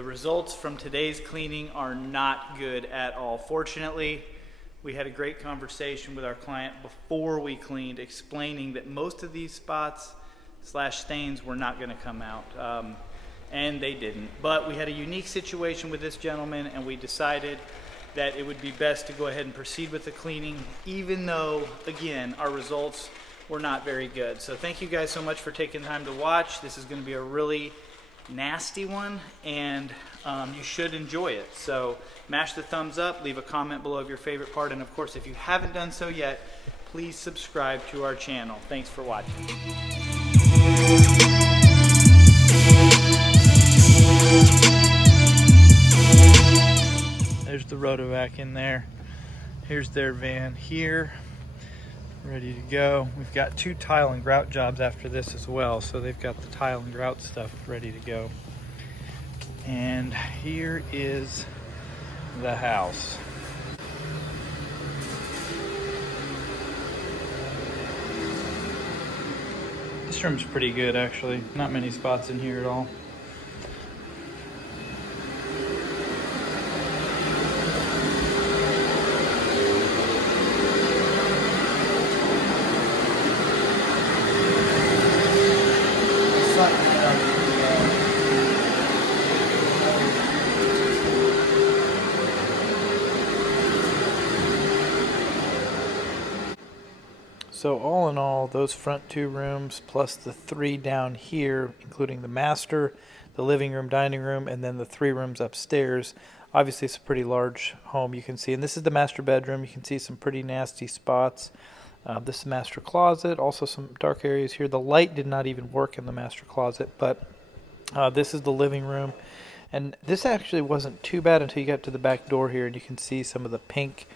The results from today's cleaning are not good at all. Fortunately, we had a great conversation with our client before we cleaned, explaining that most of these spots / stains were not going to come out, and they didn't. But we had a unique situation with this gentleman, and we decided that it would be best to go ahead and proceed with the cleaning, even though, again, our results were not very good. So thank you guys so much for taking time to watch. This is going to be a really nasty one, and you should enjoy it. So mash the thumbs up, leave a comment below of your favorite part, and of course, if you haven't done so yet, please subscribe to our channel. Thanks for watching. There's the rotovac in there. Here's their van here, ready to go. We've got 2 tile and grout jobs after this as well, so they've got the tile and grout stuff ready to go. And here is the house. This room's pretty good, actually. Not many spots in here at all. So all in all, those front 2 rooms plus the 3 down here, including the master, the living room, dining room, and then the 3 rooms upstairs. Obviously, it's a pretty large home, you can see. And this is the master bedroom. You can see some pretty nasty spots. This is the master closet, also some dark areas here. The light did not even work in the master closet, but this is the living room. And this actually wasn't too bad until you got to the back door here, and you can see some of the pink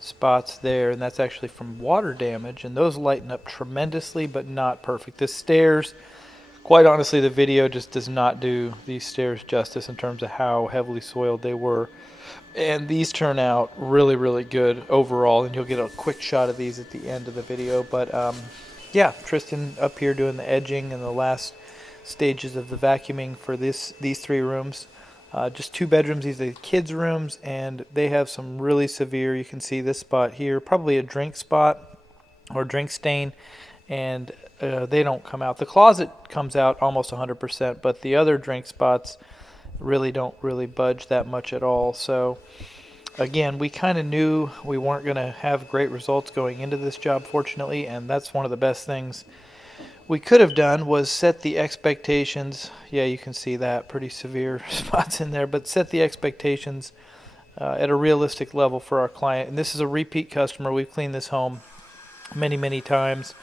spots there, and that's actually from water damage, and those lighten up tremendously, but not perfect. The stairs, quite honestly, the video just does not do these stairs justice in terms of how heavily soiled they were, and these turn out really, really good overall, and you'll get a quick shot of these at the end of the video. But yeah, Tristan up here doing the edging and the last stages of the vacuuming for these 3 rooms. Just 2 bedrooms. These are the kids' rooms, and they have some really severe, you can see this spot here, probably a drink spot or drink stain, and they don't come out. The closet comes out almost 100%, but the other drink spots don't really budge that much at all. So again, we kind of knew we weren't going to have great results going into this job, fortunately, and that's one of the best things we could have done was set the expectations. Yeah, you can see that pretty severe spots in there, but set the expectations at a realistic level for our client. And this is a repeat customer. We've cleaned this home many, many times.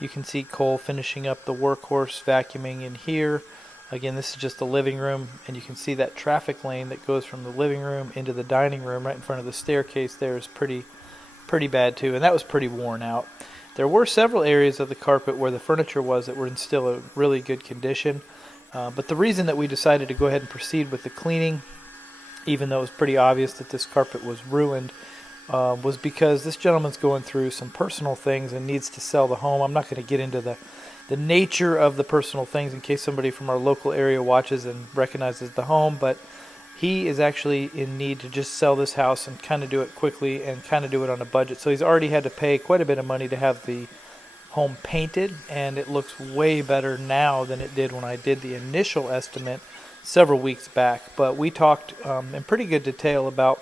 You can see Cole finishing up the workhorse vacuuming in here. Again, this is just the living room, and you can see that traffic lane that goes from the living room into the dining room right in front of the staircase there is pretty bad too, and that was pretty worn out. There were several areas of the carpet where the furniture was that were in still a really good condition. But the reason that we decided to go ahead and proceed with the cleaning, even though it was pretty obvious that this carpet was ruined, was because this gentleman's going through some personal things and needs to sell the home. I'm not going to get into the nature of the personal things in case somebody from our local area watches and recognizes the home, but he is actually in need to just sell this house and kind of do it quickly and kind of do it on a budget. So he's already had to pay quite a bit of money to have the home painted, and it looks way better now than it did when I did the initial estimate several weeks back. But we talked in pretty good detail about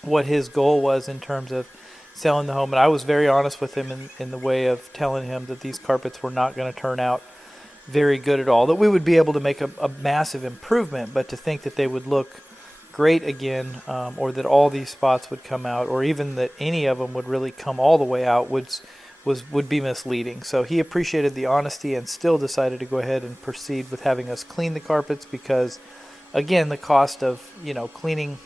what his goal was in terms of selling the home, and I was very honest with him in the way of telling him that these carpets were not going to turn out very good at all, that we would be able to make a massive improvement, but to think that they would look great again, or that all these spots would come out, or even that any of them would really come all the way out would be misleading. So he appreciated the honesty and still decided to go ahead and proceed with having us clean the carpets because, again, the cost of cleaning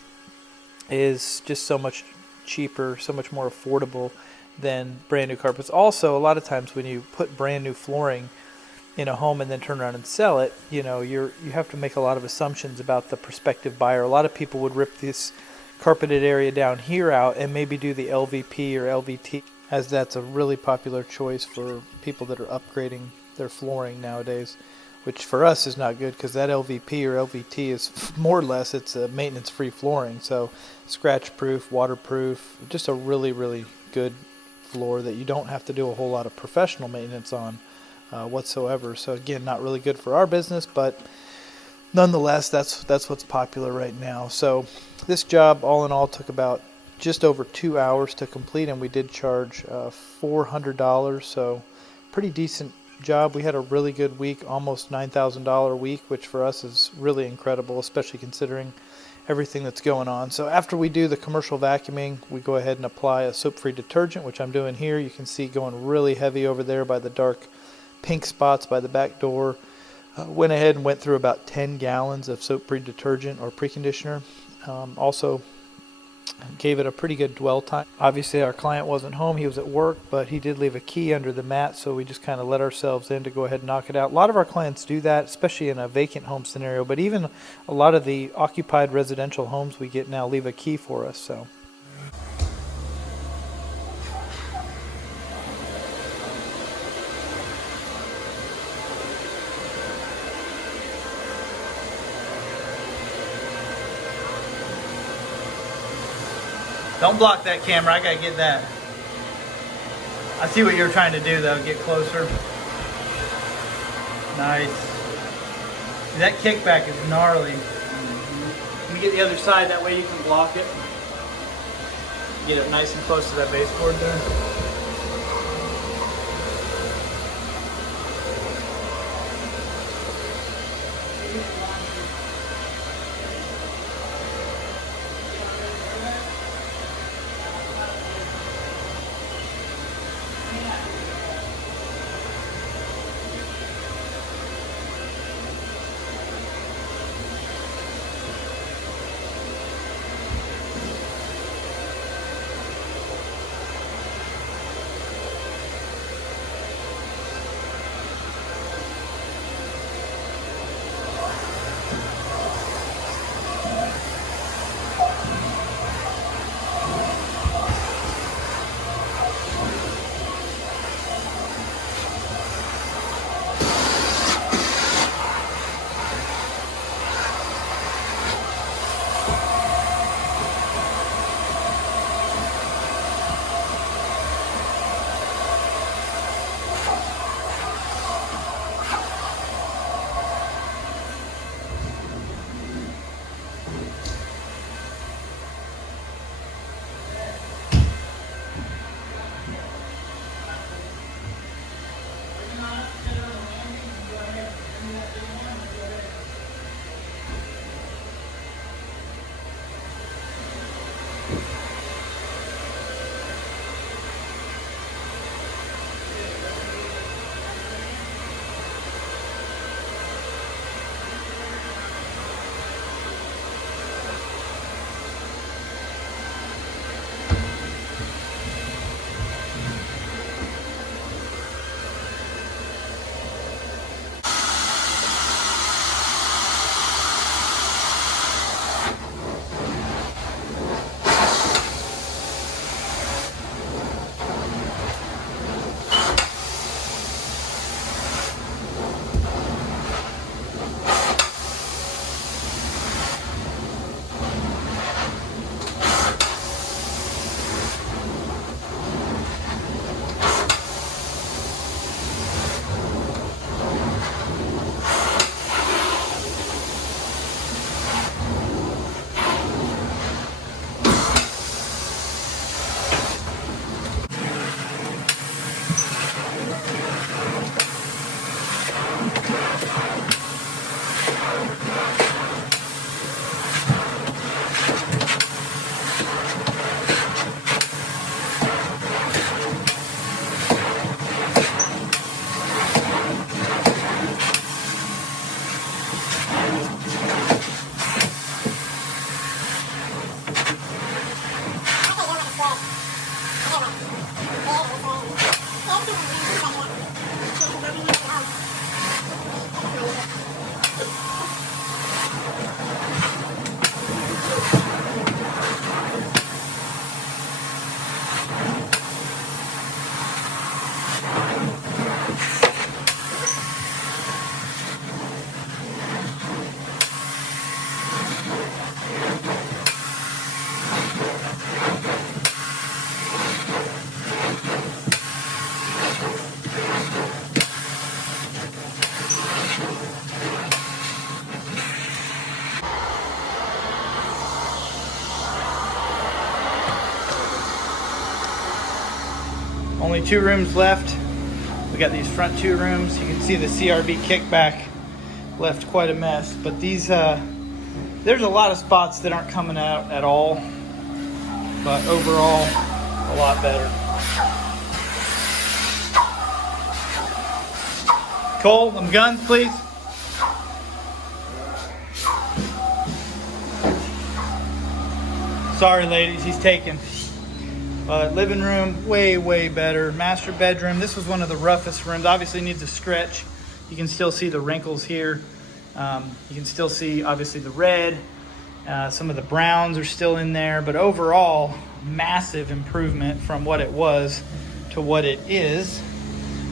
is just so much cheaper, so much more affordable than brand new carpets. Also, a lot of times when you put brand new flooring in a home and then turn around and sell it, you have to make a lot of assumptions about the prospective buyer. A lot of people would rip this carpeted area down here out and maybe do the LVP or LVT, as that's a really popular choice for people that are upgrading their flooring nowadays. which for us is not good because that LVP or LVT is more or less, it's a maintenance-free flooring. So scratch-proof, waterproof, just a really, really good floor that you don't have to do a whole lot of professional maintenance on whatsoever. So again, not really good for our business, but nonetheless, that's what's popular right now. So this job, all in all, took about just over 2 hours to complete, and we did charge $400. So pretty decent job. We had a really good week, almost $9,000 week, which for us is really incredible, especially considering everything that's going on. So after we do the commercial vacuuming, we go ahead and apply a soap-free detergent, which I'm doing here. You can see going really heavy over there by the dark pink spots by the back door. Went ahead and went through about 10 gallons of soap-free detergent or preconditioner. Also gave it a pretty good dwell time. Obviously our client wasn't home, he was at work, but he did leave a key under the mat, so we just kind of let ourselves in to go ahead and knock it out. A lot of our clients do that, especially in a vacant home scenario, but even a lot of the occupied residential homes we get now leave a key for us. So don't block that camera, I gotta get that. I see what you're trying to do though, get closer. Nice. That kickback is gnarly. Let me get the other side, that way you can block it. Get it nice and close to that baseboard there. Only 2 rooms left. We got these front 2 rooms. You can see the CRB kickback left quite a mess, but these there's a lot of spots that aren't coming out at all, but overall a lot better. Cole, them guns, please. Sorry, ladies, he's taken. Living room, way better. Master bedroom, this was one of the roughest rooms. Obviously needs a stretch. You can still see the wrinkles here. You can still see, obviously, the red. Some of the browns are still in there, but overall, massive improvement from what it was to what it is.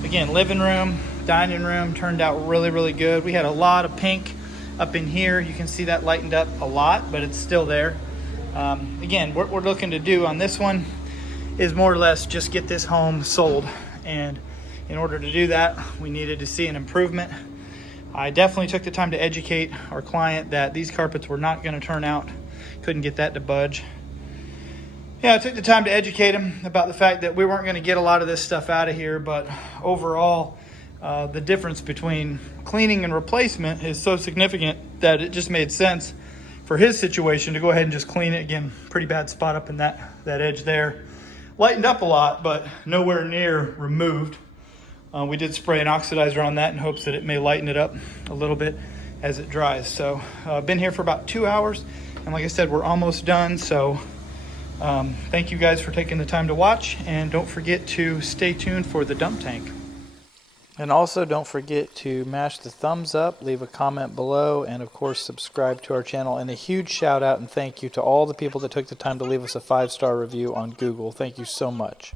Again, living room, dining room turned out really good. We had a lot of pink up in here. You can see that lightened up a lot, but it's still there. Again, what we're looking to do on this one is more or less just get this home sold, and in order to do that, we needed to see an improvement. I definitely took the time to educate our client that these carpets were not going to turn out. Couldn't get that to budge. Yeah, I took the time to educate him about the fact that we weren't going to get a lot of this stuff out of here, but overall, the difference between cleaning and replacement is so significant that it just made sense for his situation to go ahead and just clean it. Again, pretty bad spot up in that edge there. Lightened up a lot, but nowhere near removed. We did spray an oxidizer on that in hopes that it may lighten it up a little bit as it dries. So I've been here for about 2 hours, and like I said, we're almost done. So thank you guys for taking the time to watch, and don't forget to stay tuned for the dump tank. And also don't forget to mash the thumbs up, leave a comment below, and of course subscribe to our channel. And a huge shout out and thank you to all the people that took the time to leave us a 5-star review on Google. Thank you so much.